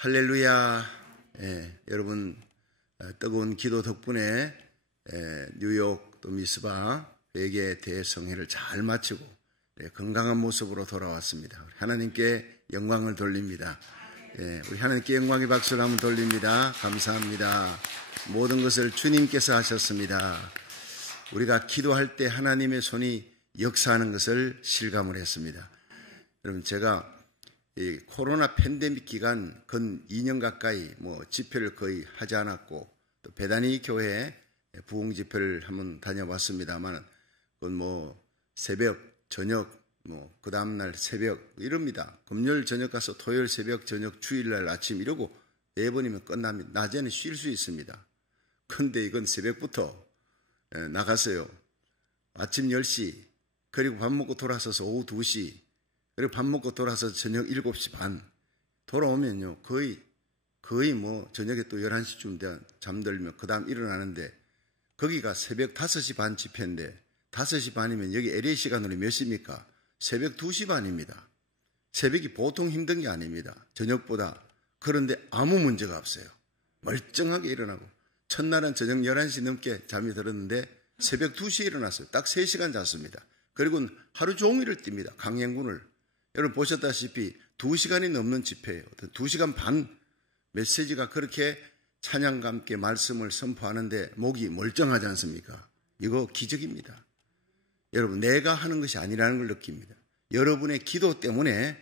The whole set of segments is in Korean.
할렐루야. 여러분 뜨거운 기도 덕분에 뉴욕 또 미스바 회개 대성회를 잘 마치고 건강한 모습으로 돌아왔습니다. 하나님께 영광을 돌립니다. 우리 하나님께 영광의 박수를 한번 돌립니다. 감사합니다. 모든 것을 주님께서 하셨습니다. 우리가 기도할 때 하나님의 손이 역사하는 것을 실감을 했습니다. 여러분, 제가 이 코로나 팬데믹 기간 근 2년 가까이 집회를 거의 하지 않았고, 또 베다니 교회 부흥 집회를 한번 다녀봤습니다만, 그건 새벽, 저녁, 그 다음날 새벽 이럽니다. 금요일 저녁 가서 토요일 새벽, 저녁, 주일날 아침 이러고 4번이면 끝납니다. 낮에는 쉴 수 있습니다. 근데 이건 새벽부터 나갔어요. 아침 10시, 그리고 밥 먹고 돌아서서 오후 2시, 그리고 밥 먹고 돌아서 저녁 7시 반 돌아오면요, 거의 저녁에 또 11시쯤 잠들면 그 다음 일어나는데, 거기가 새벽 5시 반 집회인데 5시 반이면 여기 LA 시간으로 몇 시입니까? 새벽 2시 반입니다. 새벽이 보통 힘든 게 아닙니다, 저녁보다. 그런데 아무 문제가 없어요. 멀쩡하게 일어나고, 첫날은 저녁 11시 넘게 잠이 들었는데 새벽 2시에 일어났어요. 딱 3시간 잤습니다. 그리고 하루 종일을 뜁니다, 강행군을. 여러분 보셨다시피 2시간이 넘는 집회예요. 2시간 반 메시지가 그렇게 찬양과 함께 말씀을 선포하는데 목이 멀쩡하지 않습니까? 이거 기적입니다. 여러분, 내가 하는 것이 아니라는 걸 느낍니다. 여러분의 기도 때문에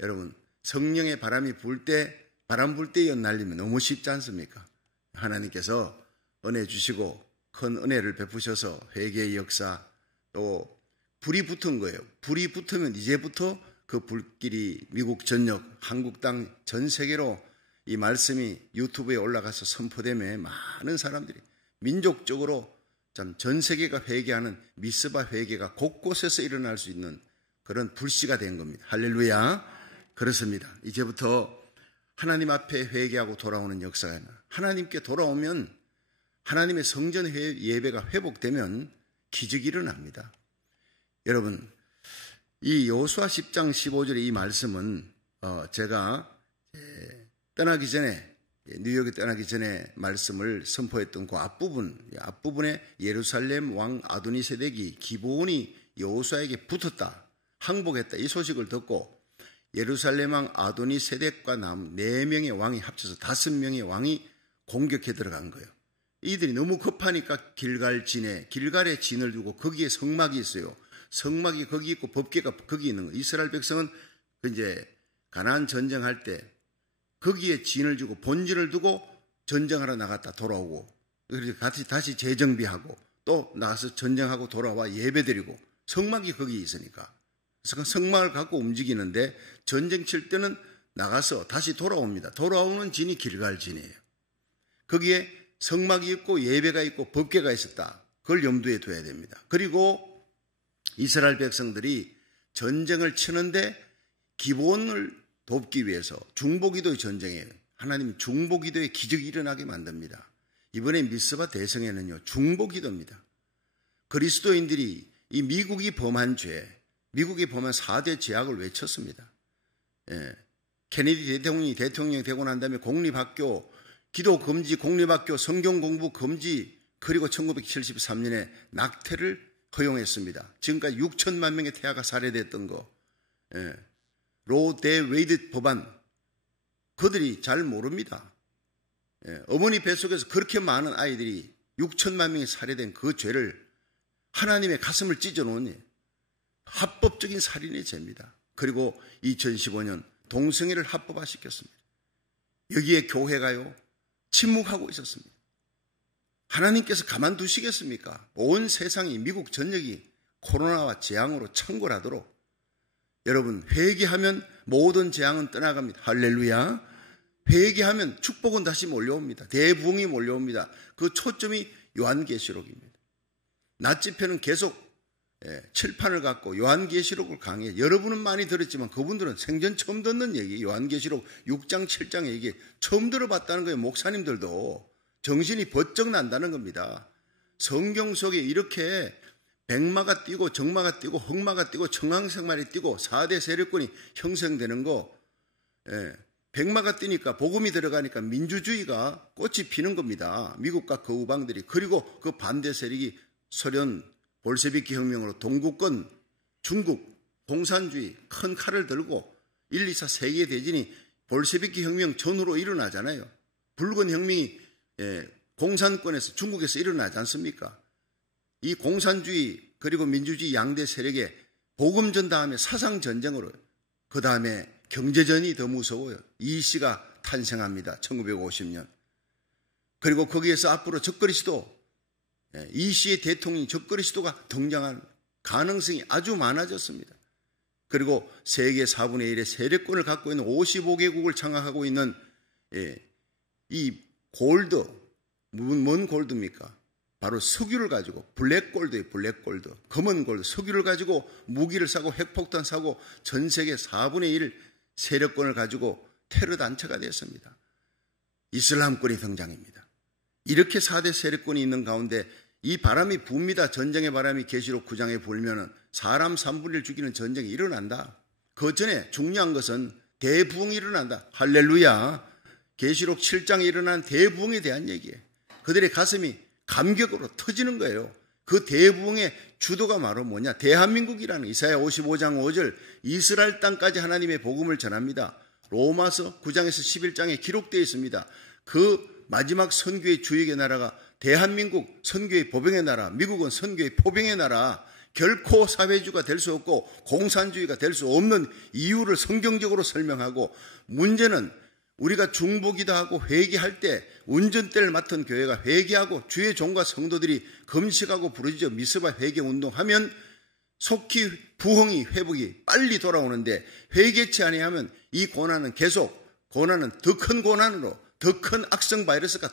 여러분 성령의 바람이 불 때, 바람 불 때 연날리면 너무 쉽지 않습니까? 하나님께서 은혜 주시고 큰 은혜를 베푸셔서 회개의 역사, 또 불이 붙은 거예요. 불이 붙으면 이제부터 그 불길이 미국 전역, 한국 땅 전 세계로 이 말씀이 유튜브에 올라가서 선포되며 많은 사람들이 민족적으로 전 세계가 회개하는 미스바 회개가 곳곳에서 일어날 수 있는 그런 불씨가 된 겁니다. 할렐루야. 그렇습니다. 이제부터 하나님 앞에 회개하고 돌아오는 역사가 하나님께 돌아오면, 하나님의 성전 예배가 회복되면 기적이 일어납니다. 여러분, 이 여호수아 10장 15절의 이 말씀은 제가 떠나기 전에, 뉴욕에 떠나기 전에 말씀을 선포했던 그 앞부분에 예루살렘 왕 아도니세덱이 기브온이 여호수아에게 붙었다, 항복했다, 이 소식을 듣고 예루살렘 왕 아도니세덱과 남 4명의 왕이 합쳐서 5명의 왕이 공격해 들어간 거예요. 이들이 너무 급하니까 길갈에 진을 두고, 거기에 성막이 있어요. 성막이 거기 있고 법궤가 거기 있는 거예요. 이스라엘 백성은 이제 가나안 전쟁할 때 거기에 진을 주고 본진을 두고 전쟁하러 나갔다 돌아오고, 그래서 다시 재정비하고 또 나가서 전쟁하고 돌아와 예배드리고, 성막이 거기 있으니까. 그래서 그 성막을 갖고 움직이는데, 전쟁 칠 때는 나가서 다시 돌아옵니다. 돌아오는 진이 길갈 진이에요. 거기에 성막이 있고 예배가 있고 법궤가 있었다. 그걸 염두에 둬야 됩니다. 그리고 이스라엘 백성들이 전쟁을 치는데 기브온을 돕기 위해서 중보기도의 전쟁이에요. 하나님은 중보기도의 기적이 일어나게 만듭니다. 이번에 미스바 대성회는요, 중보기도입니다. 그리스도인들이 이 미국이 범한 4대 죄악을 외쳤습니다. 케네디 대통령이 되고 난 다음에 공립학교, 기도 금지, 공립학교, 성경 공부 금지, 그리고 1973년에 낙태를 허용했습니다. 지금까지 6천만 명의 태아가 살해됐던 거, 로 대 웨이드 법안, 그들이 잘 모릅니다. 어머니 뱃속에서 그렇게 많은 아이들이 6천만 명이 살해된 그 죄를 하나님의 가슴을 찢어놓은 합법적인 살인의 죄입니다. 그리고 2015년 동성애를 합법화시켰습니다. 여기에 교회가요, 침묵하고 있었습니다. 하나님께서 가만두시겠습니까? 온 세상이, 미국 전역이 코로나와 재앙으로 창궐하도록. 여러분, 회개하면 모든 재앙은 떠나갑니다. 할렐루야. 회개하면 축복은 다시 몰려옵니다. 대부흥이 몰려옵니다. 그 초점이 요한계시록입니다. 낮 집회는 계속 칠판을 갖고 요한계시록을 강의해요. 여러분은 많이 들었지만 그분들은 생전 처음 듣는 얘기, 요한계시록 6장 7장 얘기 처음 들어봤다는 거예요. 목사님들도 정신이 번쩍 난다는 겁니다. 성경 속에 이렇게 백마가 뛰고 정마가 뛰고 흑마가 뛰고 청황색말이 뛰고 4대 세력군이 형성되는 거, 백마가 뛰니까 복음이 들어가니까 민주주의가 꽃이 피는 겁니다. 미국과 그 우방들이. 그리고 그 반대 세력이 소련 볼셰비키 혁명으로 동구권 중국 공산주의 큰 칼을 들고 1, 2, 4 세계 대전이 볼셰비키 혁명 전후로 일어나잖아요. 붉은 혁명이 공산권에서 중국에서 일어나지 않습니까? 이 공산주의 그리고 민주주의 양대 세력의 복음전 다음에 사상전쟁으로 그 다음에 경제전이 더 무서워요. 이씨가 탄생합니다. 1950년. 그리고 거기에서 앞으로 적그리스도 이씨의 대통령 적그리스도가 등장할 가능성이 아주 많아졌습니다. 그리고 세계 4분의 1의 세력권을 갖고 있는 55개국을 장악하고 있는 이 골드, 뭔 골드입니까? 바로 석유를 가지고 블랙골드예요. 블랙골드, 검은 골드, 석유를 가지고 무기를 사고 핵폭탄 사고 전 세계 4분의 1 세력권을 가지고 테러 단체가 되었습니다. 이슬람권이 등장입니다. 이렇게 4대 세력권이 있는 가운데 이 바람이 붑니다. 전쟁의 바람이 계시록 9장에 불면은 사람 3분의 1 죽이는 전쟁이 일어난다. 그 전에 중요한 것은 대부흥이 일어난다. 할렐루야. 계시록 7장에 일어난 대부흥에 대한 얘기예요. 그들의 가슴이 감격으로 터지는 거예요. 그 대부흥의 주도가 바로 뭐냐? 대한민국이라는 이사야 55장 5절 이스라엘 땅까지 하나님의 복음을 전합니다. 로마서 9장에서 11장에 기록되어 있습니다. 그 마지막 선교의 주역의 나라가 대한민국 선교의 보병의 나라, 미국은 선교의 포병의 나라, 결코 사회주의가 될 수 없고 공산주의가 될 수 없는 이유를 성경적으로 설명하고 문제는 우리가 중보기도하고 회개할 때 운전대를 맡은 교회가 회개하고 주의 종과 성도들이 금식하고 부르짖어 미스바 회개운동하면 속히 부흥이 회복이 빨리 돌아오는데 회개치 아니하면 이 고난은 계속 고난은 더 큰 고난으로 더 큰 악성 바이러스가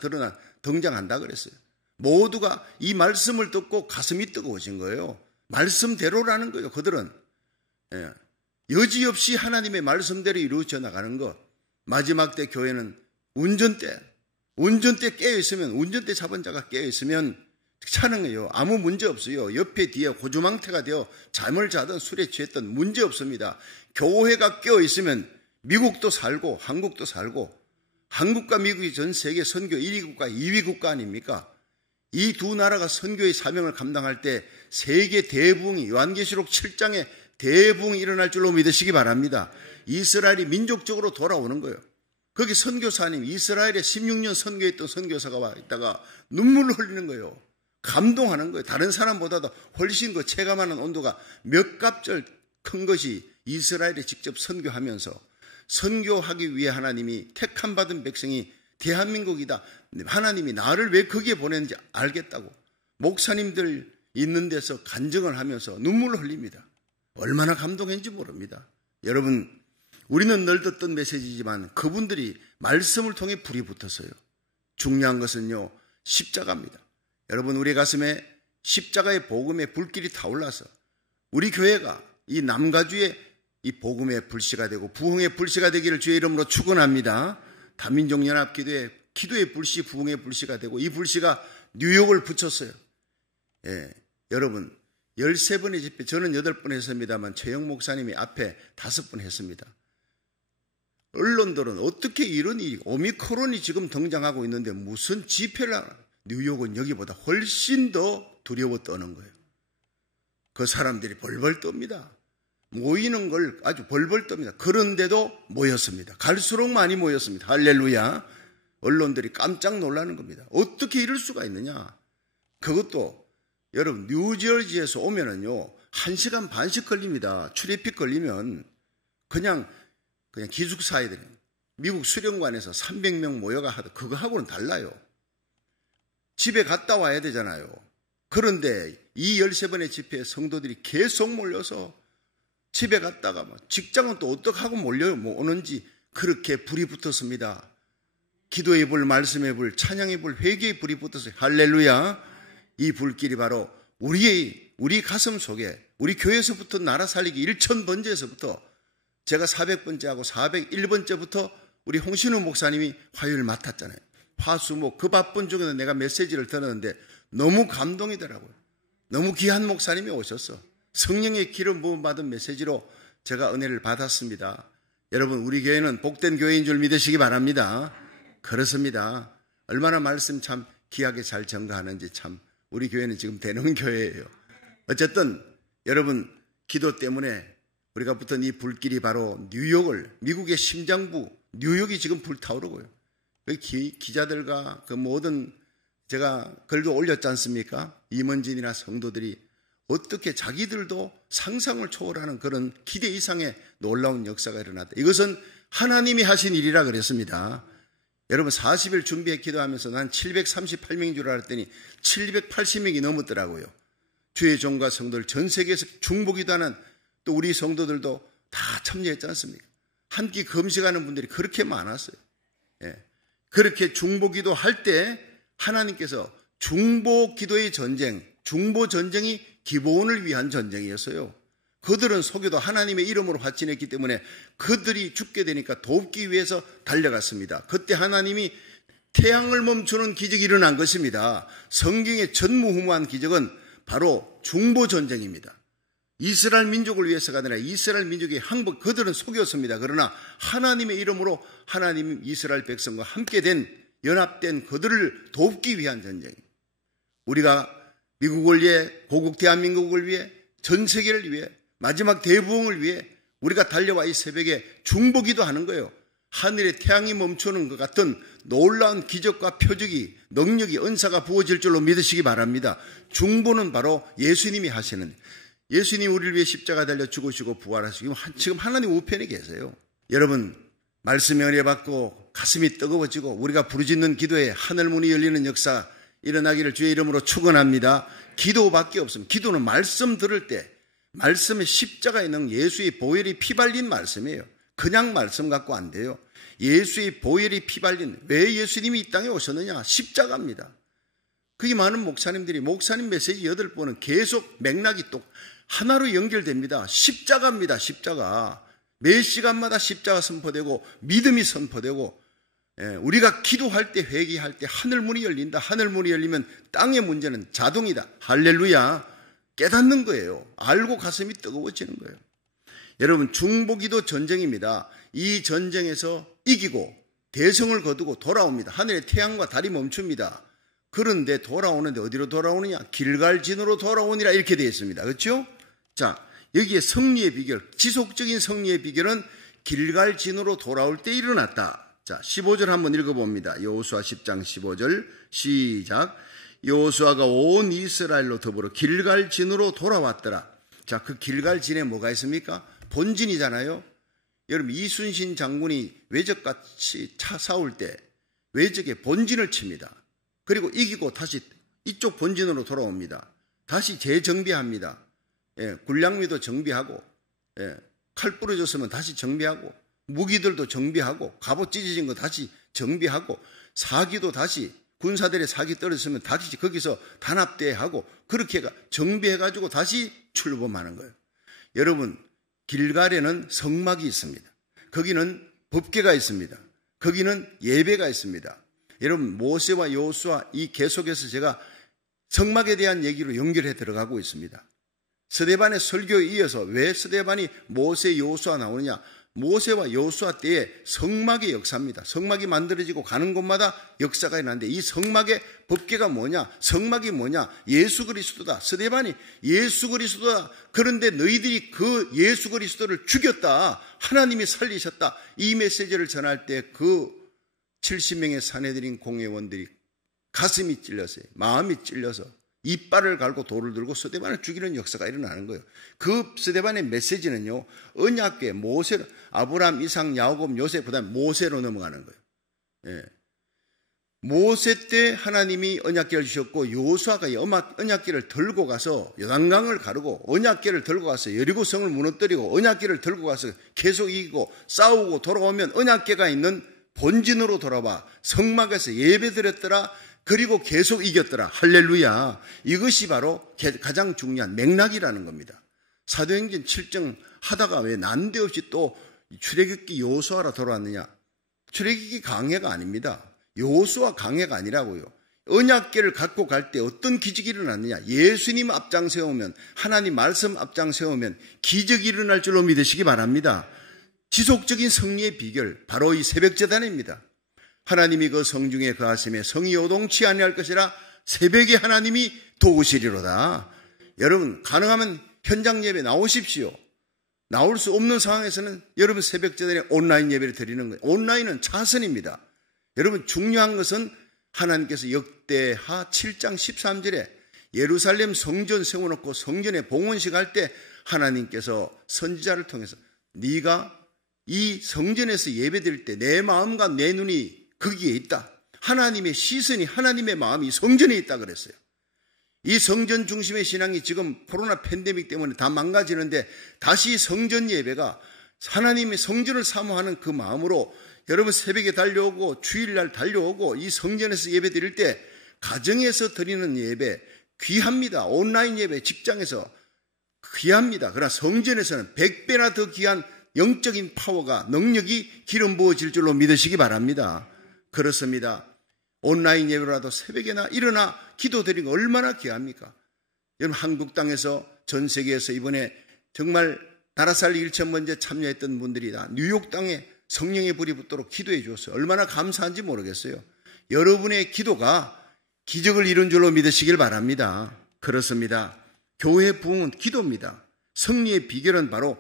등장한다 그랬어요. 모두가 이 말씀을 듣고 가슴이 뜨거워진 거예요. 말씀대로라는 거예요. 그들은 여지없이 하나님의 말씀대로 이루어져 나가는 것. 마지막 때 교회는 운전대 깨어있으면 운전대 잡은 자가 깨어있으면 찬양해요. 아무 문제 없어요. 옆에 뒤에 고주망태가 되어 잠을 자든 술에 취했든 문제 없습니다. 교회가 깨어있으면 미국도 살고 한국도 살고 한국과 미국이 전 세계 선교 1위 국가 2위 국가 아닙니까? 이 두 나라가 선교의 사명을 감당할 때 세계 대부흥이 요한계시록 7장에 대부흥이 일어날 줄로 믿으시기 바랍니다. 이스라엘이 민족적으로 돌아오는 거예요. 거기 선교사님 이스라엘에 16년 선교했던 선교사가 와 있다가 눈물을 흘리는 거예요. 감동하는 거예요. 다른 사람보다도 훨씬 그 체감하는 온도가 몇 값절 큰 것이 이스라엘에 직접 선교하면서 선교하기 위해 하나님이 택함 받은 백성이 대한민국이다. 하나님이 나를 왜 거기에 보냈는지 알겠다고 목사님들 있는 데서 간증을 하면서 눈물을 흘립니다. 얼마나 감동했는지 모릅니다. 여러분, 우리는 늘 듣던 메시지지만 그분들이 말씀을 통해 불이 붙었어요. 중요한 것은요, 십자가입니다. 여러분, 우리 가슴에 십자가의 복음의 불길이 타올라서 우리 교회가 이 남가주의 이 복음의 불씨가 되고 부흥의 불씨가 되기를 주의 이름으로 축원합니다. 다민족연합기도의 기도의 불씨, 부흥의 불씨가 되고 이 불씨가 뉴욕을 붙였어요. 여러분, 13번의 집회, 저는 8번 했습니다만 최영 목사님이 앞에 5번 했습니다. 언론들은 어떻게 이런 일이 오미크론이 지금 등장하고 있는데 무슨 집회를 하나? 뉴욕은 여기보다 훨씬 더 두려워 떠는 거예요. 그 사람들이 벌벌 떱니다. 모이는 걸 아주 벌벌 떱니다. 그런데도 모였습니다. 갈수록 많이 모였습니다. 할렐루야. 언론들이 깜짝 놀라는 겁니다. 어떻게 이럴 수가 있느냐. 그것도 여러분 뉴저지에서 오면은요 1시간 반씩 걸립니다. 출애픽 걸리면 그냥 기숙사에 들어요. 미국 수련관에서 300명 모여가 하도 그거하고는 달라요. 집에 갔다 와야 되잖아요. 그런데 이 13번의 집회에 성도들이 계속 몰려서 집에 갔다가 직장은 또 어떻게 하고 오는지 그렇게 불이 붙었습니다. 기도의 불, 말씀의 불, 찬양의 불, 회개의 불이 붙었어요. 할렐루야. 이 불길이 바로 우리 가슴 속에 우리 교회에서부터 나라 살리기 1000번째에서부터 제가 400번째하고 401번째부터 우리 홍신우 목사님이 화요일 맡았잖아요. 화수목 그 바쁜 중에도 내가 메시지를 들었는데 너무 감동이더라고요. 너무 귀한 목사님이 오셨어. 성령의 기름 부음 받은 메시지로 제가 은혜를 받았습니다. 여러분, 우리 교회는 복된 교회인 줄 믿으시기 바랍니다. 그렇습니다. 얼마나 말씀 참 귀하게 잘 전가하는지 참 우리 교회는 지금 되는 교회예요. 어쨌든 여러분, 기도 때문에 우리가 붙은 이 불길이 바로 뉴욕을, 미국의 심장부 뉴욕이 지금 불타오르고요. 그 기자들과 그 모든 제가 글도 올렸지 않습니까? 임원진이나 성도들이 어떻게 자기들도 상상을 초월하는 그런 기대 이상의 놀라운 역사가 일어났다. 이것은 하나님이 하신 일이라 그랬습니다. 여러분, 40일 준비해 기도하면서 난 738명인 줄 알았더니 780명이 넘었더라고요. 주의 종과 성도들, 전 세계에서 중보기도하는 또 우리 성도들도 다 참여했지 않습니까? 한 끼 금식하는 분들이 그렇게 많았어요. 예. 그렇게 중보기도 할 때 하나님께서 중보기도의 전쟁, 중보전쟁이 기브온을 위한 전쟁이었어요. 그들은 속여도 하나님의 이름으로 화친했기 때문에 그들이 죽게 되니까 돕기 위해서 달려갔습니다. 그때 하나님이 태양을 멈추는 기적이 일어난 것입니다. 성경의 전무후무한 기적은 바로 중보전쟁입니다. 이스라엘 민족을 위해서가 아니라 이스라엘 민족의 항복, 그들은 속였습니다. 그러나 하나님의 이름으로 하나님 이스라엘 백성과 함께 된, 연합된 그들을 돕기 위한 전쟁. 우리가 미국을 위해, 고국 대한민국을 위해, 전 세계를 위해, 마지막 대부흥을 위해 우리가 달려와 이 새벽에 중보기도 하는 거예요. 하늘의 태양이 멈추는 것 같은 놀라운 기적과 표적이, 능력이, 은사가 부어질 줄로 믿으시기 바랍니다. 중보는 바로 예수님이 하시는, 예수님이 우리를 위해 십자가 달려 죽으시고 부활하시고 지금 하나님 우편에 계세요. 여러분, 말씀의 은혜 받고 가슴이 뜨거워지고 우리가 부르짖는 기도에 하늘문이 열리는 역사 일어나기를 주의 이름으로 축원합니다. 기도밖에 없습니다. 기도는 말씀 들을 때 말씀의 십자가에 있는 예수의 보혈이 피발린 말씀이에요. 그냥 말씀 갖고 안 돼요. 예수의 보혈이 피발린, 왜 예수님이 이 땅에 오셨느냐? 십자가입니다. 그게 많은 목사님들이 목사님 메시지 8번은 계속 맥락이 또 하나로 연결됩니다. 십자가입니다. 십자가. 매 시간마다 십자가 선포되고 믿음이 선포되고, 우리가 기도할 때, 회개할 때 하늘문이 열린다. 하늘문이 열리면 땅의 문제는 자동이다. 할렐루야. 깨닫는 거예요. 알고 가슴이 뜨거워지는 거예요. 여러분, 중보기도 전쟁입니다. 이 전쟁에서 이기고 대성을 거두고 돌아옵니다. 하늘의 태양과 달이 멈춥니다. 그런데 돌아오는데 어디로 돌아오느냐? 길갈진으로 돌아오니라, 이렇게 되어 있습니다. 그렇죠? 자, 여기에 승리의 비결, 지속적인 승리의 비결은 길갈진으로 돌아올 때 일어났다. 자, 15절 한번 읽어봅니다. 여호수아 10장 15절 시작. 여호수아가 온 이스라엘로 더불어 길갈진으로 돌아왔더라. 자, 그 길갈진에 뭐가 있습니까? 본진이잖아요. 여러분, 이순신 장군이 외적같이 싸울 때 외적의 본진을 칩니다. 그리고 이기고 다시 이쪽 본진으로 돌아옵니다. 다시 재정비합니다. 군량미도 정비하고, 칼 부러졌으면 다시 정비하고, 무기들도 정비하고, 갑옷 찢어진 거 다시 정비하고, 사기도 다시, 군사들의 사기 떨어졌으면 다시 거기서 단합대하고, 그렇게 정비해가지고 다시 출범하는 거예요. 여러분, 길갈에는 성막이 있습니다. 거기는 법궤가 있습니다. 거기는 예배가 있습니다. 여러분, 모세와 여호수아 이 계속해서 제가 성막에 대한 얘기로 연결해 들어가고 있습니다. 스데반의 설교에 이어서 왜 스데반이 모세, 여호수아 나오느냐? 모세와 여호수아 때의 성막의 역사입니다. 성막이 만들어지고 가는 곳마다 역사가 일어나는데, 이 성막의 법궤가 뭐냐? 성막이 뭐냐? 예수 그리스도다. 스데반이 예수 그리스도다. 그런데 너희들이 그 예수 그리스도를 죽였다. 하나님이 살리셨다. 이 메시지를 전할 때 그 70명의 사내들인 공회원들이 가슴이 찔렸어요. 마음이 찔려서 이빨을 갈고 돌을 들고 스데반을 죽이는 역사가 일어나는 거예요. 그 스데반의 메시지는요, 언약궤, 모세, 아브라함, 이삭, 야곱, 요셉, 그 다음에 모세로 넘어가는 거예요. 모세 때 하나님이 언약궤를 주셨고, 여호수아가 언약궤를 들고 가서 요단강을 가르고, 언약궤를 들고 가서 여리고성을 무너뜨리고, 언약궤를 들고 가서 계속 이기고 싸우고 돌아오면 언약궤가 있는 본진으로 돌아와 성막에서 예배드렸더라. 그리고 계속 이겼더라. 할렐루야. 이것이 바로 가장 중요한 맥락이라는 겁니다. 사도행전 7장 하다가 왜 난데없이 또 출애굽기 여호수아로 돌아왔느냐? 출애굽기 강해가 아닙니다. 여호수아 강해가 아니라고요. 언약궤를 갖고 갈 때 어떤 기적이 일어났느냐? 예수님 앞장 세우면, 하나님 말씀 앞장 세우면 기적이 일어날 줄로 믿으시기 바랍니다. 지속적인 승리의 비결, 바로 이 새벽제단입니다. 하나님이 그 성중에 거하심에 성이 요동치 아니할 것이라 새벽에 하나님이 도우시리로다. 여러분, 가능하면 현장 예배 나오십시오. 나올 수 없는 상황에서는 여러분 새벽제단에 온라인 예배를 드리는 거예요. 온라인은 차선입니다. 여러분, 중요한 것은 하나님께서 역대하 7장 13절에 예루살렘 성전 세워놓고 성전에 봉헌식 할 때 하나님께서 선지자를 통해서 네가 이 성전에서 예배드릴 때 내 마음과 내 눈이 거기에 있다. 하나님의 시선이, 하나님의 마음이 성전에 있다 그랬어요. 이 성전 중심의 신앙이 지금 코로나 팬데믹 때문에 다 망가지는데 다시 성전 예배가 하나님의 성전을 사모하는 그 마음으로 여러분 새벽에 달려오고 주일날 달려오고 이 성전에서 예배 드릴 때 가정에서 드리는 예배 귀합니다. 온라인 예배 직장에서 귀합니다. 그러나 성전에서는 100배나 더 귀한 영적인 파워가, 능력이 기름 부어질 줄로 믿으시기 바랍니다. 그렇습니다. 온라인 예배라도 새벽에나 일어나 기도드리는 거 얼마나 귀합니까? 여러분, 한국 땅에서 전 세계에서 이번에 정말 나라 살리기 1,000번째 참여했던 분들이 다 뉴욕 땅에 성령의 불이 붙도록 기도해 주었어요. 얼마나 감사한지 모르겠어요. 여러분의 기도가 기적을 이룬 줄로 믿으시길 바랍니다. 그렇습니다. 교회 부흥은 기도입니다. 승리의 비결은 바로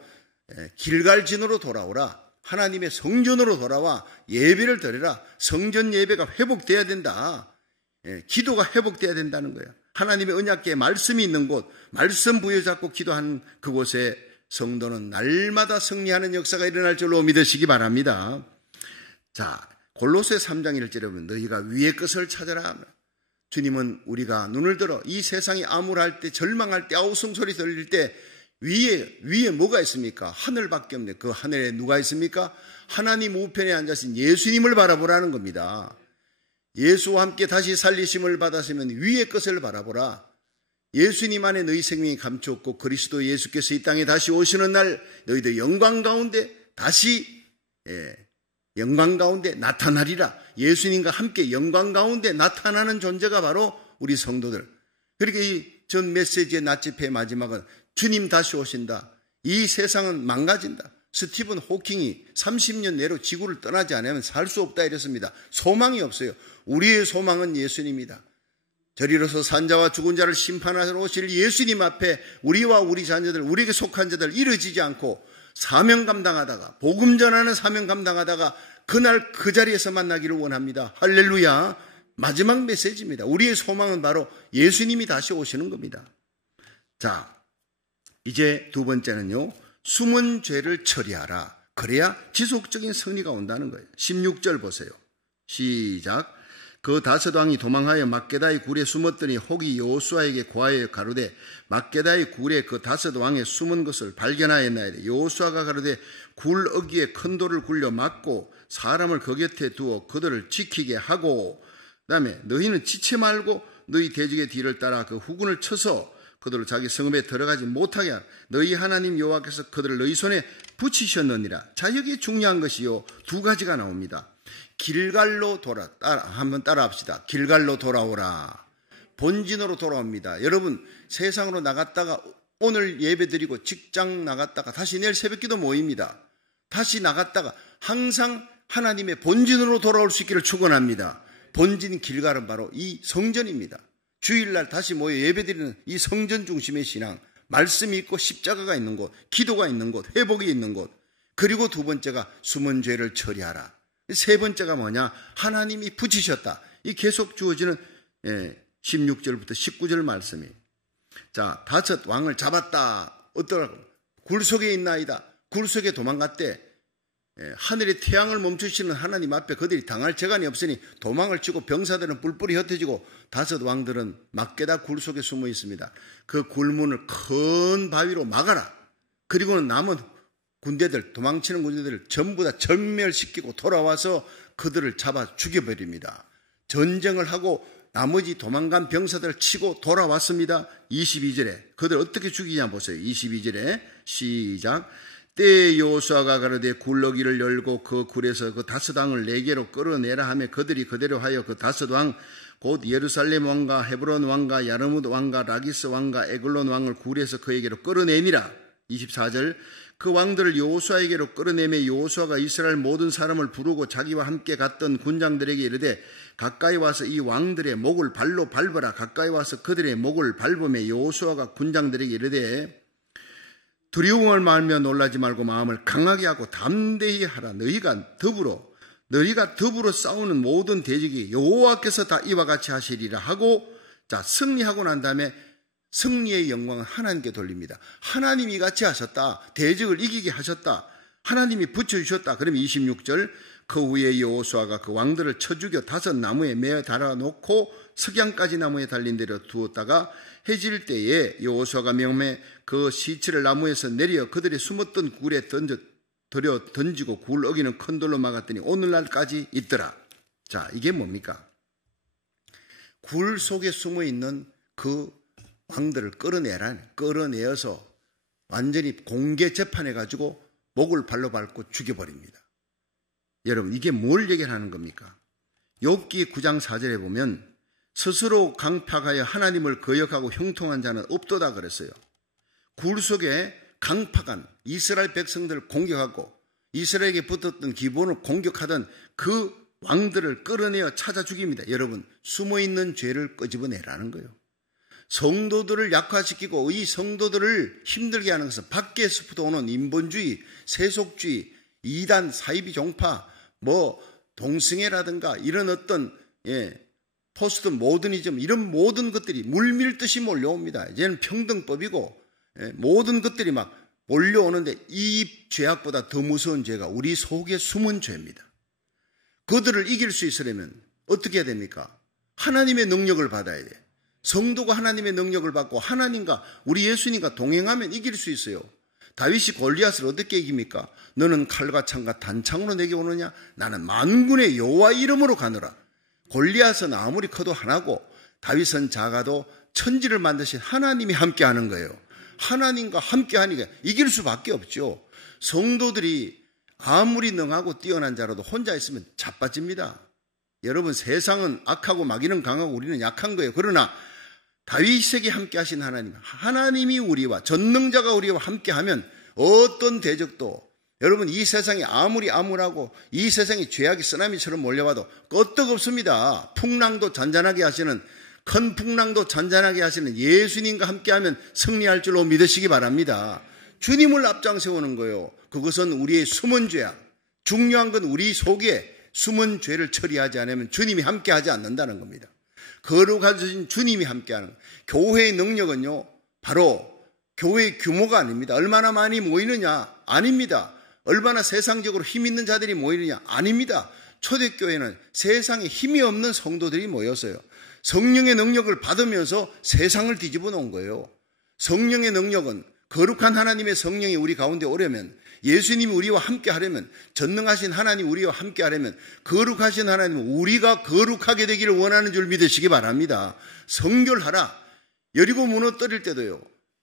길갈진으로 돌아오라. 하나님의 성전으로 돌아와 예배를 드려라. 성전 예배가 회복돼야 된다. 기도가 회복돼야 된다는 거예요. 하나님의 언약궤에 말씀이 있는 곳, 말씀 부여잡고 기도하는 그곳에 성도는 날마다 승리하는 역사가 일어날 줄로 믿으시기 바랍니다. 자, 골로새 3장 1절에 보면 너희가 위의 것을 찾아라. 주님은 우리가 눈을 들어 이 세상이 암울할 때, 절망할 때, 아우성 소리 들릴 때 위에 뭐가 있습니까? 하늘밖에 없네. 그 하늘에 누가 있습니까? 하나님 우편에 앉으신 예수님을 바라보라는 겁니다. 예수와 함께 다시 살리심을 받았으면 위의 것을 바라보라. 예수님 안에 너희 생명이 감추었고 그리스도 예수께서 이 땅에 다시 오시는 날 너희들 영광 가운데 다시 영광 가운데 나타나리라. 예수님과 함께 영광 가운데 나타나는 존재가 바로 우리 성도들. 그러니까 이 전 메시지의 낮집회의 마지막은 주님 다시 오신다. 이 세상은 망가진다. 스티븐 호킹이 30년 내로 지구를 떠나지 않으면 살 수 없다 이랬습니다. 소망이 없어요. 우리의 소망은 예수님이다. 저리로서 산자와 죽은 자를 심판하러 오실 예수님 앞에 우리와 우리 자녀들, 우리에게 속한 자들 이루어지지 않고 사명 감당하다가, 복음 전하는 사명 감당하다가 그날 그 자리에서 만나기를 원합니다. 할렐루야. 마지막 메시지입니다. 우리의 소망은 바로 예수님이 다시 오시는 겁니다. 자, 이제 두 번째는요, 숨은 죄를 처리하라. 그래야 지속적인 승리가 온다는 거예요. 16절 보세요. 시작. 그 다섯 왕이 도망하여 막게다의 굴에 숨었더니 혹이 여호수아에게 고하여 가로되 막게다의 굴에 그 다섯 왕의 숨은 것을 발견하였나이다. 여호수아가 가로되 굴 어귀에 큰 돌을 굴려 막고 사람을 그 곁에 두어 그들을 지키게 하고, 그 다음에 너희는 지체 말고 너희 대적의 뒤를 따라 그 후군을 쳐서 그들을 자기 성읍에 들어가지 못하게 하라. 너희 하나님 여호와께서 그들을 너희 손에 붙이셨느니라. 자, 여기 중요한 것이요, 두 가지가 나옵니다. 길갈로 한번 따라합시다. 길갈로 돌아오라. 본진으로 돌아옵니다. 여러분, 세상으로 나갔다가 오늘 예배드리고 직장 나갔다가 다시 내일 새벽기도 모입니다. 다시 나갔다가 항상 하나님의 본진으로 돌아올 수 있기를 축원합니다. 본진 길갈은 바로 이 성전입니다. 주일날 다시 모여 예배드리는 이 성전 중심의 신앙, 말씀이 있고 십자가가 있는 곳, 기도가 있는 곳, 회복이 있는 곳. 그리고 두 번째가 숨은 죄를 처리하라. 세 번째가 뭐냐? 하나님이 붙이셨다. 이 계속 주어지는 16절부터 19절 말씀이. 자, 다섯 왕을 잡았다. 어떠라고? 굴 속에 있나이다. 굴 속에 도망갔대. 하늘의 태양을 멈추시는 하나님 앞에 그들이 당할 재간이 없으니 도망을 치고 병사들은 뿔뿔이 흩어지고 다섯 왕들은 막게다 굴 속에 숨어 있습니다. 그 굴문을 큰 바위로 막아라. 그리고는 남은 군대들, 도망치는 군대들을 전부 다 전멸시키고 돌아와서 그들을 잡아 죽여버립니다. 전쟁을 하고 나머지 도망간 병사들을 치고 돌아왔습니다. 22절에 그들 어떻게 죽이냐 보세요. 22절에 시작. 때에 여호수아가 가로되 굴러기를 열고 그 굴에서 그 다섯 왕을 네개로 끌어내라 하며 그들이 그대로 하여 그 다섯 왕 곧 예루살렘 왕과 헤브론 왕과 야르뭇 왕과 라기스 왕과 에글론 왕을 굴에서 그에게로 끌어내니라. 24절 그 왕들을 여호수아에게로 끌어내매 여호수아가 이스라엘 모든 사람을 부르고 자기와 함께 갔던 군장들에게 이르되 가까이 와서 이 왕들의 목을 발로 밟으라. 가까이 와서 그들의 목을 밟으며 여호수아가 군장들에게 이르되 두려움을 말며 놀라지 말고 마음을 강하게 하고 담대히 하라. 너희가 더불어 싸우는 모든 대적이 여호와께서 다 이와 같이 하시리라 하고, 자, 승리하고 난 다음에 승리의 영광은 하나님께 돌립니다. 하나님이 같이 하셨다. 대적을 이기게 하셨다. 하나님이 붙여주셨다. 그러면 26절 그 후에 여호수아가 그 왕들을 쳐 죽여 5 나무에 매어 달아놓고 석양까지 나무에 달린 데로 두었다가 해질 때에 여호수아가 명매 그 시체를 나무에서 내려 그들이 숨었던 굴에 던지고 굴 어기는 큰 돌로 막았더니 오늘날까지 있더라. 자, 이게 뭡니까? 굴 속에 숨어있는 그 왕들을 끌어내어서 완전히 공개 재판해가지고 목을 발로 밟고 죽여버립니다. 여러분, 이게 뭘 얘기하는 겁니까? 욥기 9장 4절에 보면 스스로 강팍하여 하나님을 거역하고 형통한 자는 없도다 그랬어요. 굴 속에 강팍한 이스라엘 백성들을 공격하고 이스라엘에게 붙었던 기본을 공격하던 그 왕들을 끌어내어 찾아 죽입니다. 여러분, 숨어있는 죄를 끄집어내라는 거예요. 성도들을 약화시키고 이 성도들을 힘들게 하는 것은 밖에서부터 오는 인본주의, 세속주의, 이단, 사이비 종파, 동승회라든가 이런 어떤 포스트 모더니즘 이런 모든 것들이 물밀듯이 몰려옵니다. 이제는 평등법이고 모든 것들이 막 몰려오는데 이 죄악보다 더 무서운 죄가 우리 속에 숨은 죄입니다. 그들을 이길 수 있으려면 어떻게 해야 됩니까? 하나님의 능력을 받아야 돼. 성도가 하나님의 능력을 받고 하나님과 우리 예수님과 동행하면 이길 수 있어요. 다윗이 골리앗을 어떻게 이깁니까? 너는 칼과 창과 단창으로 내게 오느냐? 나는 만군의 여호와 이름으로 가노라. 골리앗은 아무리 커도 하나고 다윗은 작아도 천지를 만드신 하나님이 함께하는 거예요. 하나님과 함께하니까 이길 수밖에 없죠. 성도들이 아무리 능하고 뛰어난 자라도 혼자 있으면 자빠집니다. 여러분, 세상은 악하고 마귀는 강하고 우리는 약한 거예요. 그러나 다윗에게 함께하신 하나님이 우리와 전능자가 우리와 함께하면 어떤 대적도, 여러분, 이 세상이 아무리 암울하고 이 세상이 죄악이 쓰나미처럼 몰려와도 끄떡없습니다. 풍랑도 잔잔하게 하시는, 큰 풍랑도 잔잔하게 하시는 예수님과 함께하면 승리할 줄로 믿으시기 바랍니다. 주님을 앞장 세우는 거예요. 그것은 우리의 숨은 죄악. 중요한 건 우리 속에 숨은 죄를 처리하지 않으면 주님이 함께하지 않는다는 겁니다. 거룩하신 주님이 함께하는, 교회의 능력은요, 바로 교회의 규모가 아닙니다. 얼마나 많이 모이느냐? 아닙니다. 얼마나 세상적으로 힘 있는 자들이 모이느냐? 아닙니다. 초대교회는 세상에 힘이 없는 성도들이 모였어요. 성령의 능력을 받으면서 세상을 뒤집어 놓은 거예요. 성령의 능력은, 거룩한 하나님의 성령이 우리 가운데 오려면, 예수님이 우리와 함께 하려면, 전능하신 하나님 우리와 함께 하려면, 거룩하신 하나님은 우리가 거룩하게 되기를 원하는 줄 믿으시기 바랍니다. 성결하라. 여리고 무너뜨릴 때도요,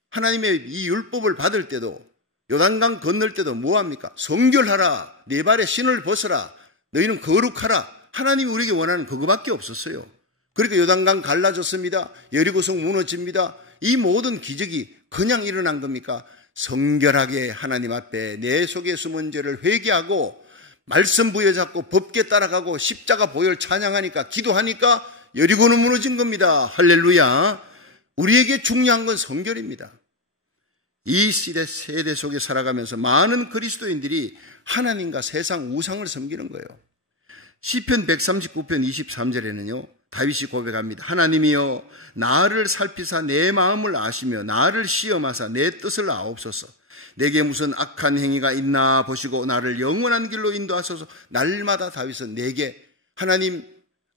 하나님의 이 율법을 받을 때도, 요단강 건널 때도 뭐합니까? 성결하라. 네 발에 신을 벗어라. 너희는 거룩하라. 하나님이 우리에게 원하는 그거밖에 없었어요. 그러니까 요단강 갈라졌습니다. 여리고성 무너집니다. 이 모든 기적이 그냥 일어난 겁니까? 성결하게 하나님 앞에 내 속에 숨은 죄를 회개하고 말씀 부여잡고 법계 따라가고 십자가 보혈 찬양하니까, 기도하니까 여리고는 무너진 겁니다. 할렐루야. 우리에게 중요한 건 성결입니다. 이 세대 속에 살아가면서 많은 그리스도인들이 하나님과 세상 우상을 섬기는 거예요. 시편 139편 23절에는요 다윗이 고백합니다. 하나님이여, 나를 살피사 내 마음을 아시며 나를 시험하사 내 뜻을 아옵소서. 내게 무슨 악한 행위가 있나 보시고 나를 영원한 길로 인도하소서. 날마다 다윗은 내게, 하나님,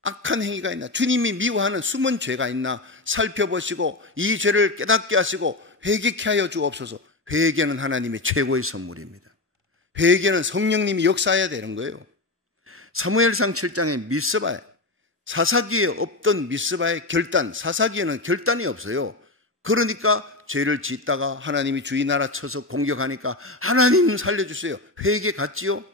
악한 행위가 있나, 주님이 미워하는 숨은 죄가 있나 살펴보시고 이 죄를 깨닫게 하시고 회개케 하여 주옵소서. 회개는 하나님의 최고의 선물입니다. 회개는 성령님이 역사해야 되는 거예요. 사무엘상 7장의 미스바에, 사사기에 없던 미스바의 결단, 사사기에는 결단이 없어요. 그러니까 죄를 짓다가 하나님이 주의 나라 쳐서 공격하니까 하나님 살려주세요. 회개 갔지요?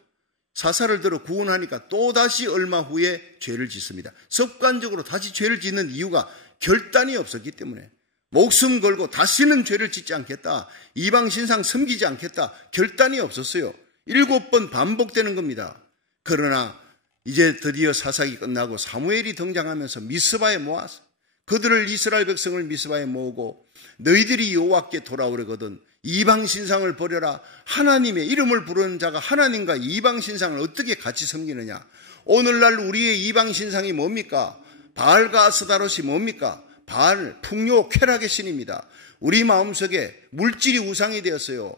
사사를 들어 구원하니까 또다시 얼마 후에 죄를 짓습니다. 습관적으로 다시 죄를 짓는 이유가 결단이 없었기 때문에. 목숨 걸고 다시는 죄를 짓지 않겠다. 이방 신상 섬기지 않겠다. 결단이 없었어요. 7번 반복되는 겁니다. 그러나 이제 드디어 사사기 끝나고 사무엘이 등장하면서 미스바에 모아서 그들을 이스라엘 백성을 미스바에 모으고 너희들이 여호와께 돌아오려거든 이방 신상을 버려라. 하나님의 이름을 부르는 자가 하나님과 이방 신상을 어떻게 같이 섬기느냐. 오늘날 우리의 이방 신상이 뭡니까? 바알과 아스다롯이 뭡니까? 바알, 풍요, 쾌락의 신입니다. 우리 마음속에 물질이 우상이 되었어요.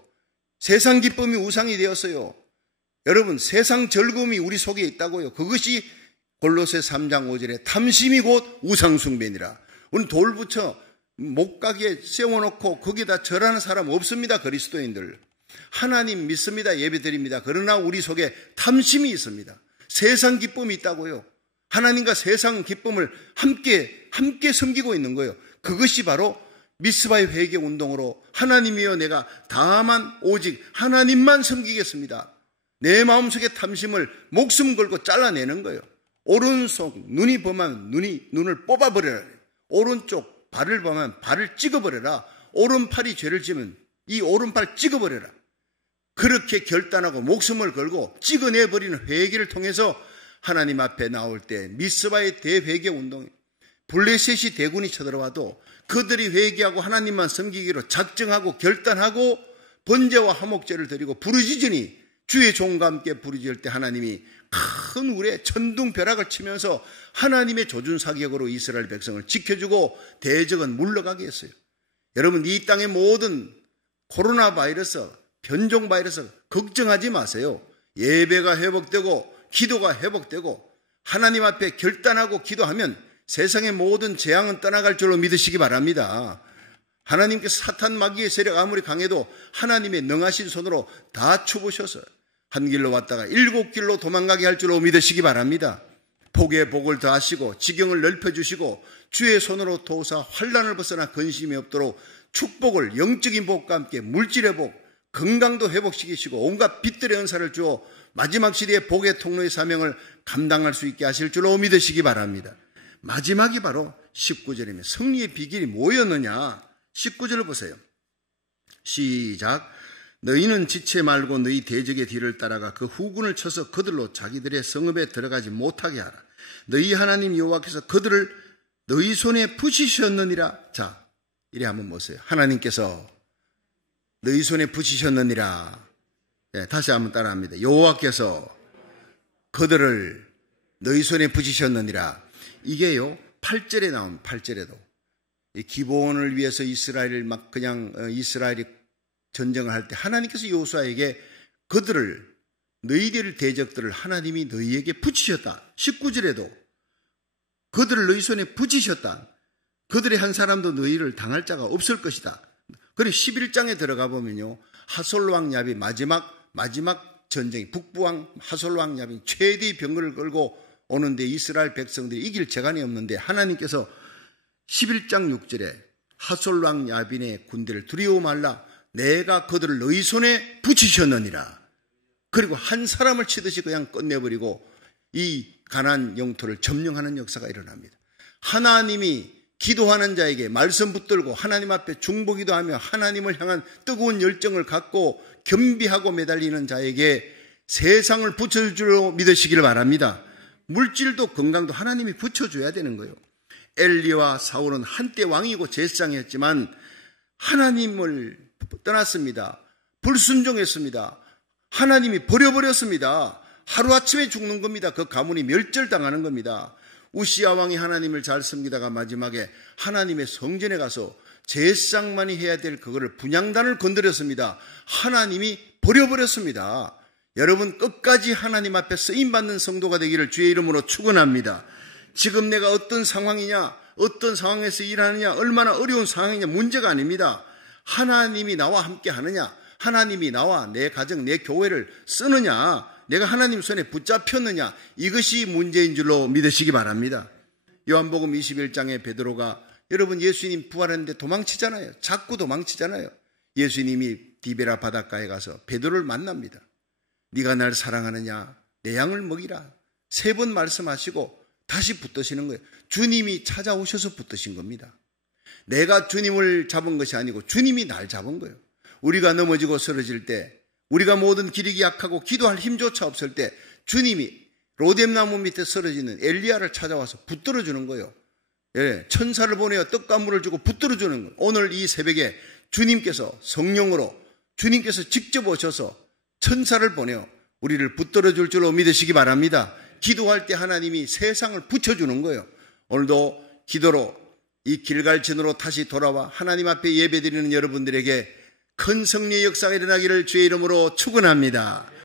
세상 기쁨이 우상이 되었어요. 여러분, 세상 즐거움이 우리 속에 있다고요. 그것이 골로새 3장 5절에 탐심이 곧 우상숭배니라. 우리는 돌 붙여 목각에 세워놓고 거기다 절하는 사람 없습니다. 그리스도인들. 하나님 믿습니다. 예배드립니다. 그러나 우리 속에 탐심이 있습니다. 세상 기쁨이 있다고요. 하나님과 세상 기쁨을 함께 섬기고 있는 거예요. 그것이 바로 미스바의 회개 운동으로 하나님이여 내가 다만 오직 하나님만 섬기겠습니다. 내 마음속의 탐심을 목숨 걸고 잘라내는 거예요. 오른손 눈이 범하면 눈을 뽑아버려라. 오른쪽 발을 범하면 발을 찍어버려라. 오른팔이 죄를 지면 이 오른팔 찍어버려라. 그렇게 결단하고 목숨을 걸고 찍어내버리는 회개를 통해서 하나님 앞에 나올 때 미스바의 대회개 운동이 블레셋이 대군이 쳐들어와도 그들이 회개하고 하나님만 섬기기로 작정하고 결단하고 번제와 화목제를 드리고 부르짖으니 주의 종과 함께 부르짖을 때 하나님이 큰 울에 천둥벼락을 치면서 하나님의 조준사격으로 이스라엘 백성을 지켜주고 대적은 물러가게 했어요. 여러분, 이 땅의 모든 코로나 바이러스, 변종 바이러스 걱정하지 마세요. 예배가 회복되고 기도가 회복되고 하나님 앞에 결단하고 기도하면 세상의 모든 재앙은 떠나갈 줄로 믿으시기 바랍니다. 하나님께서 사탄 마귀의 세력 아무리 강해도 하나님의 능하신 손으로 다 쳐부셔서 한 길로 왔다가 7길로 도망가게 할 줄로 믿으시기 바랍니다. 복에 복을 더하시고 지경을 넓혀주시고 주의 손으로 도우사 환난을 벗어나 근심이 없도록 축복을 영적인 복과 함께 물질의 복, 건강도 회복시키시고 온갖 빛들의 은사를 주어 마지막 시대의 복의 통로의 사명을 감당할 수 있게 하실 줄로 믿으시기 바랍니다. 마지막이 바로 19절입니다. 승리의 비결이 뭐였느냐? 19절을 보세요. 시작. 너희는 지체 말고 너희 대적의 뒤를 따라가 그 후군을 쳐서 그들로 자기들의 성읍에 들어가지 못하게 하라. 너희 하나님 여호와께서 그들을 너희 손에 붙이셨느니라. 자, 이래 한번 보세요. 하나님께서 너희 손에 붙이셨느니라. 네, 다시 한번 따라합니다. 여호와께서 그들을 너희 손에 붙이셨느니라. 이게요 8절에 나온 8절에도 이 기본을 위해서 이스라엘이 전쟁을 할 때 하나님께서 여호수아에게 그들을 너희들 대적들을 하나님이 너희에게 붙이셨다. 19절에도 그들을 너희 손에 붙이셨다. 그들의 한 사람도 너희를 당할 자가 없을 것이다. 그리고 11장에 들어가 보면요 하솔왕 야비 마지막 전쟁이 북부왕 하솔왕 야비 최대의 병거를 끌고 오는데 이스라엘 백성들이 이길 재간이 없는데 하나님께서 11장 6절에 하솔왕 야빈의 군대를 두려워 말라. 내가 그들을 너희 손에 붙이셨느니라. 그리고 한 사람을 치듯이 그냥 끝내버리고 이 가나안 영토를 점령하는 역사가 일어납니다. 하나님이 기도하는 자에게 말씀 붙들고 하나님 앞에 중보기도하며 하나님을 향한 뜨거운 열정을 갖고 겸비하고 매달리는 자에게 세상을 붙여줄 줄로 믿으시길 바랍니다. 물질도 건강도 하나님이 붙여줘야 되는 거예요. 엘리와 사울은 한때 왕이고 제사장이었지만 하나님을 떠났습니다. 불순종했습니다. 하나님이 버려버렸습니다. 하루아침에 죽는 겁니다. 그 가문이 멸절당하는 겁니다. 우시야 왕이 하나님을 잘 섬기다가 마지막에 하나님의 성전에 가서 제사장만이 해야 될 그거를 분향단을 건드렸습니다. 하나님이 버려버렸습니다. 여러분 끝까지 하나님 앞에 쓰임받는 성도가 되기를 주의 이름으로 축원합니다. 지금 내가 어떤 상황이냐, 어떤 상황에서 일하느냐, 얼마나 어려운 상황이냐 문제가 아닙니다. 하나님이 나와 함께 하느냐, 하나님이 나와 내 가정, 내 교회를 쓰느냐, 내가 하나님 손에 붙잡혔느냐, 이것이 문제인 줄로 믿으시기 바랍니다. 요한복음 21장에 베드로가 여러분 예수님 부활했는데 도망치잖아요. 자꾸 도망치잖아요. 예수님이 디베라 바닷가에 가서 베드로를 만납니다. 네가 날 사랑하느냐, 내 양을 먹이라 3번 말씀하시고 다시 붙드시는 거예요. 주님이 찾아오셔서 붙드신 겁니다. 내가 주님을 잡은 것이 아니고 주님이 날 잡은 거예요. 우리가 넘어지고 쓰러질 때, 우리가 모든 기력이 약하고 기도할 힘조차 없을 때 주님이 로뎀나무 밑에 쓰러지는 엘리야를 찾아와서 붙들어 주는 거예요. 예, 천사를 보내어 떡과 물을 주고 붙들어 주는 거예요. 오늘 이 새벽에 주님께서 성령으로 주님께서 직접 오셔서 천사를 보내어 우리를 붙들어 줄 줄로 믿으시기 바랍니다. 기도할 때 하나님이 세상을 붙여주는 거예요. 오늘도 기도로 이 길갈진으로 다시 돌아와 하나님 앞에 예배드리는 여러분들에게 큰 승리의 역사가 일어나기를 주의 이름으로 축원합니다.